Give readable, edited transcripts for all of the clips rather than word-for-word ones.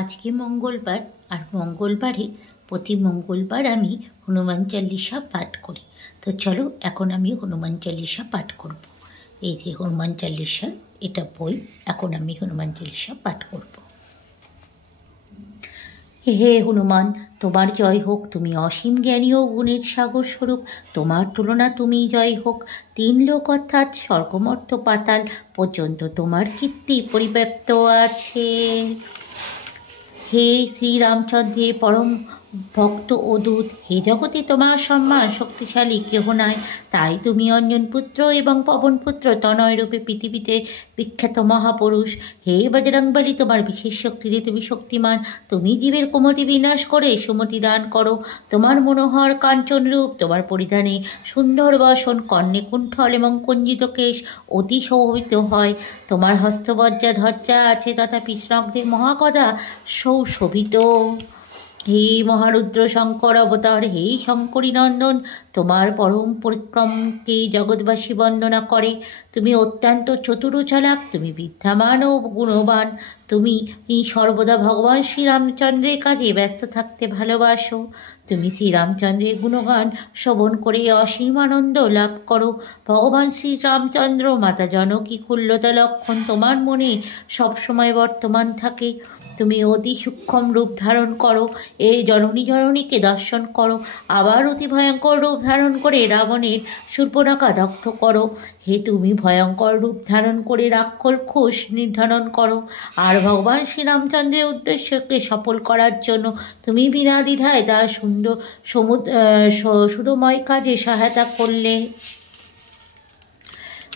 আজকে মঙ্গলবার, আর মঙ্গলবারে প্রতি মঙ্গলবার আমি হনুমান চালিসা পাঠ করি। তো চলো এখন আমি হনুমান চালিসা পাঠ করব। এই যে হনুমান চালিসা, এটা বই। এখন আমি হনুমান চালিসা পাঠ করব। হে হনুমান, তোমার জয় হোক, তুমি অসীম জ্ঞানী ও গুণের সাগর স্বরূপ। তোমার তুলনা তুমি জয় হোক। তিন লোক অর্থাৎ স্বর্গমর্ত্য পাতাল পর্যন্ত তোমার কীর্তি পরিব্যাপ্ত আছে। হে শ্রীরামচন্দ্রের পরম ভক্ত ও দূত, হে জগতে তোমার সম্মান শক্তিশালী কেহ নাই, তাই তুমি অঞ্জনপুত্র এবং পবনপুত্র তনয়রূপে পৃথিবীতে বিখ্যাত মহাপুরুষ। হে বজরংবলী, তোমার বিশেষ শক্তিতে তুমি শক্তিমান। তুমি জীবের কুমতি বিনাশ করে সুমতি দান করো। তোমার মনোহর কাঞ্চন রূপ, তোমার পরিধানে সুন্দর বসন, কর্ণে কুণ্ঠল এবং কুঞ্জিত কেশ অতি শোভিত হয়। তোমার হস্তবজ্জা ধ্বজা আছে তথা কৃষ্ণগ্ধে মহাগদা সৌশোভিত। হে মহারুদ্র শঙ্কর অবতার, হে শঙ্করী নন্দন, তোমার পরম পরিক্রমকে জগৎবাসী বন্দনা করে। তুমি অত্যন্ত চতুর চালাক, তুমি বিদ্যামান ও গুণবান। তুমি সর্বদা ভগবান শ্রীরামচন্দ্রের কাজে ব্যস্ত থাকতে ভালোবাসো। তুমি শ্রীরামচন্দ্রের গুণগান শ্রবণ করে অসীম আনন্দ লাভ করো। ভগবান শ্রীরামচন্দ্র, মাতা জনকী, কুল্লতা লক্ষণ তোমার মনে সবসময় বর্তমান থাকে। তুমি অতি সূক্ষ্ম রূপ ধারণ করো, এই জননীকে দর্শন করো। আবার অতি ভয়ঙ্কর রূপ ধারণ করে রাবণের শূর্পণখা দগ্ধ করো। হে তুমি ভয়ঙ্কর রূপ ধারণ করে রাক্ষস নির্ধারণ করো। আর ভগবান শ্রীরামচন্দ্রের উদ্দেশ্যকে সফল করার জন্য তুমি বিনা দ্বিধায় তার সুদময় কাজে সহায়তা করলে।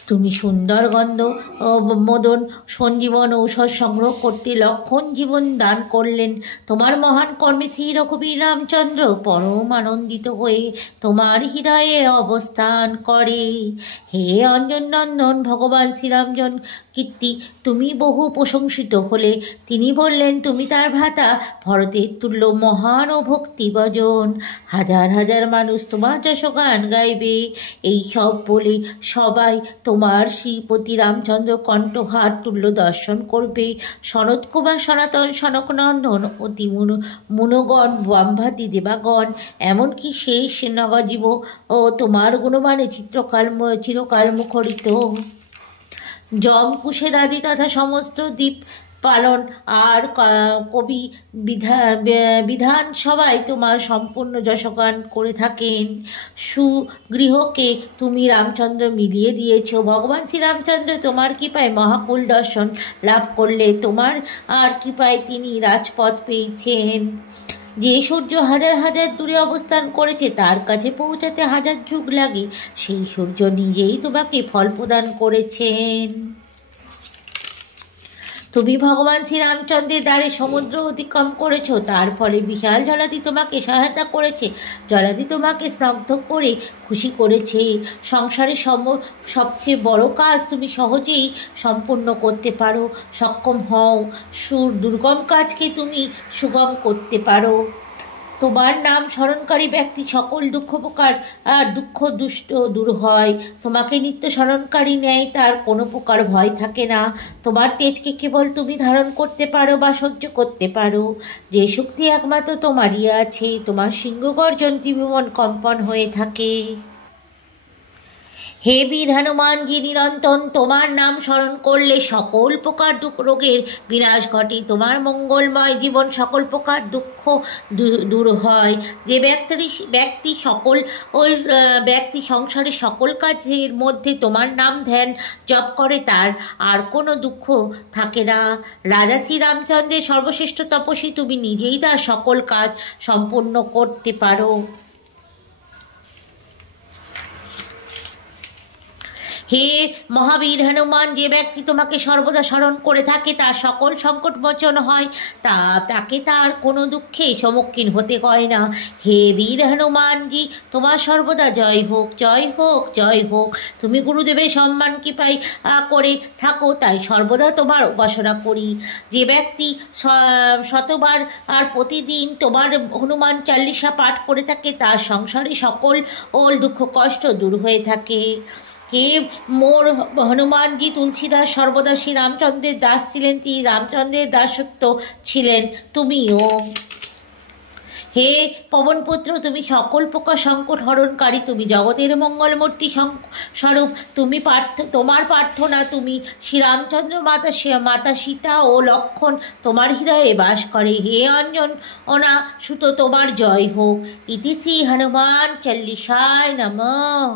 তুমি সুন্দর গন্ধ মদন সঞ্জীবন ঔষধ সংগ্রহ করতে লক্ষণ জীবন দান করলেন। তোমার মহান কর্মে শ্রী রঘুবীর রামচন্দ্র পরম আনন্দিত হয়ে তোমার হৃদয়ে অবস্থান করে। হে অঞ্জন নন্দন, ভগবান শ্রীরামজন কীর্তি তুমি বহু প্রশংসিত হলে। তিনি বললেন, তুমি তার ভ্রাতা ভরতের তুল্য মহান ও ভক্তিভজন। হাজার হাজার মানুষ তোমার যশগান গাইবে। এই সব বলে সবাই তোমার শ্রীপতি রামচন্দ্র কণ্ঠহার তুল্য দর্শন করবে। শরৎ কুমার সনাতন সনকনন্দন অতি মুনগণ ব্রহ্মাদি দেবাগণ এমনকি শেষ নগজীব ও তোমার গুণমানে চিরকাল মুখরিত। যম কুশের আদি তথা সমস্ত দ্বীপ পালন আর কবি বিধান সবাই তোমার সম্পূর্ণ যশগান করে থাকেন। সুগৃহকে তুমি রামচন্দ্র মিলিয়ে দিয়েছ। ভগবান শ্রীরামচন্দ্র তোমার কৃপায় মহাকুল দর্শন লাভ করলে। তোমার আর কৃপায় তিনি রাজপথ পেয়েছেন। যে সূর্য হাজার হাজার দূরে অবস্থান করেছে তার কাছে পৌঁছাতে হাজার যুগ লাগে, সেই সূর্য নিজেই তোমাকে ফল প্রদান করেছেন। তুমি ভগবান শ্রীরামচন্দ্রের দ্বারে সমুদ্র অতিক্রম করেছ, তার ফলে বিশাল জলাধি তোমাকে সহায়তা করেছে। জলাধি তোমাকে স্নগ্ধ করে খুশি করেছে। সংসারে সবচেয়ে বড় কাজ তুমি সহজেই সম্পূর্ণ করতে পারো, সক্ষম হও। দুর্গম কাজকে তুমি সুগম করতে পারো। তোমার নাম স্মরণকারী ব্যক্তি সকল দুঃখ দুষ্ট দূর হয়। তোমাকে নিত্য স্মরণকারী নেয় তার কোনো প্রকার ভয় থাকে না। তোমার তেজকে কেবল তুমি ধারণ করতে পারো বা সহ্য করতে পারো। যে শক্তি একমাত্র তোমারই আছে। তোমার সিংহগর্জন ত্রিভুবন কম্পন হয়ে থাকে। হে বীর হনুমানজি নিরন্তন, তোমার নাম স্মরণ করলে সকল প্রকার রোগের বিনাশ ঘটে। তোমার মঙ্গলময় জীবন সকল প্রকার দুঃখ দূর হয়। যে ব্যক্তি সংসারের সকল কাজের মধ্যে তোমার নাম ধ্যান জপ করে তার আর কোনো দুঃখ থাকে না। রাজা শ্রীরামচন্দ্রের সর্বশ্রেষ্ঠ তপস্বী, তুমি নিজেই তার সকল কাজ সম্পূর্ণ করতে পারো। হে মহাবীর হনুমান, যে ব্যক্তি তোমাকে সর্বদা স্মরণ করে থাকে তার সকল সংকট মোচন হয়, তাকে তার কোনো দুঃখে সম্মুখীন হতে হয় না। হে বীর হনুমানজি, তোমার সর্বদা জয় হোক, জয় হোক, জয় হোক। তুমি গুরুদেবের সম্মান কৃপায় করে থাকো, তাই সর্বদা তোমার উপাসনা করি। যে ব্যক্তি শতবার আর প্রতিদিন তোমার হনুমান চালিসা পাঠ করে থাকে তার সংসারে সকল দুঃখ কষ্ট দূর হয়ে থাকে। হে মোর হনুমানজি তুলসীদাস সর্বদা শ্রী রামচন্দ্রের দাস ছিলেন, তিনি রামচন্দ্রের দাসত্ব ছিলেন তুমিও। হে পবনপুত্র, তুমি সকল প্রকার সংকট হরণকারী, তুমি জগতের মঙ্গলমূর্তি স্বরূপ, তুমি তোমার প্রার্থনা তুমি শ্রীরামচন্দ্র মাতা সীতা ও লক্ষণ তোমার হৃদয়ে বাস করে। হে অঞ্জন অনা সুত, তোমার জয় হোক। ইতি শ্রী হনুমান চল্লিশায় নমঃ।